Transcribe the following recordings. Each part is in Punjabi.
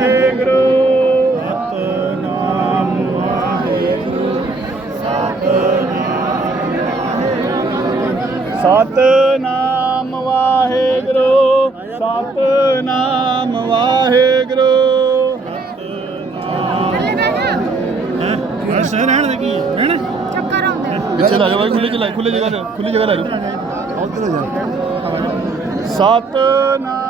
ਸਤਨਾਮ ਵਾਹਿਗੁਰੂ। ਸਤਨਾਮ ਵਾਹਿਗੁਰੂ। ਸਤਨਾਮ ਵਾਹਿਗੁਰੂ। ਹੈ? ਬਸ ਰਹਿਣ ਦੇ ਕੀ? ਰਹਿਣ? ਚੱਕਰ ਆਉਂਦਾ ਪਿੱਛੇ ਲਾ ਜਾ ਬਾਈ ਖੁੱਲੀ ਜਗ੍ਹਾ ਖੁੱਲੀ ਜਗ੍ਹਾ ਤੇ ਖੁੱਲੀ ਜਗ੍ਹਾ ਲਾ ਜਾ। ਸਤਨਾਮ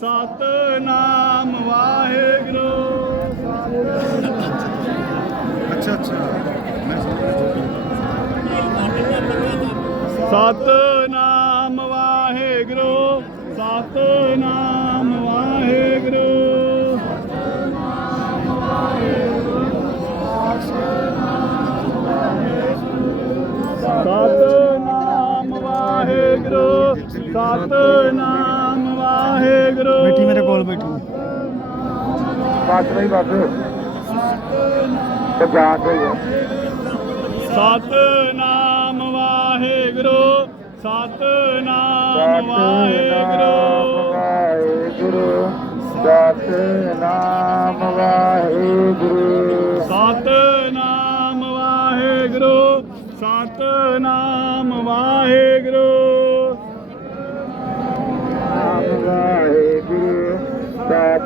ਸਤਨਾਮ ਵਾਹਿਗੁਰੂ। ਅੱਛਾ ਅੱਛਾ। ਮੈਂ ਸਤਨਾਮ ਵਾਹਿਗੁਰੂ ਸਤਨਾਮ ਵਾਹਿਗੁਰੂ। ਸਤਨਾਮ ਵਾਹਿਗੁਰੂ ਸਤਨਾਮ ਵਾਹਿਗੁਰੂ। ਬੈਠੀ ਮੇਰੇ ਕੋਲ ਬੈਠੀ। ਬਸ ਨਹੀਂ ਬਸ। ਤੇ ਜਾ ਕੇ ਸਤਨਾਮ ਵਾਹਿਗੁਰੂ ਸਤਨਾਮ ਵਾਹਿਗੁਰੂ। ਵਾਹਿਗੁਰੂ। ਸਤਨਾਮ ਵਾਹਿਗੁਰੂ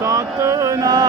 ਸਤਨਾਮ।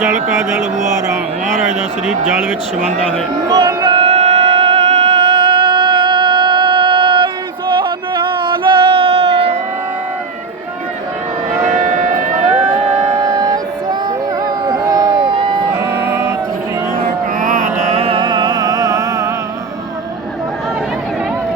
ਜਲ ਕਾ ਜਲ ਹੁਆ ਰਾਮ ਮਹਾਰਾਜ ਦਾ ਸਰੀਰ ਜਲ ਵਿੱਚ ਸ਼ਿਵਾਂਦਾ ਹੋਇਆ।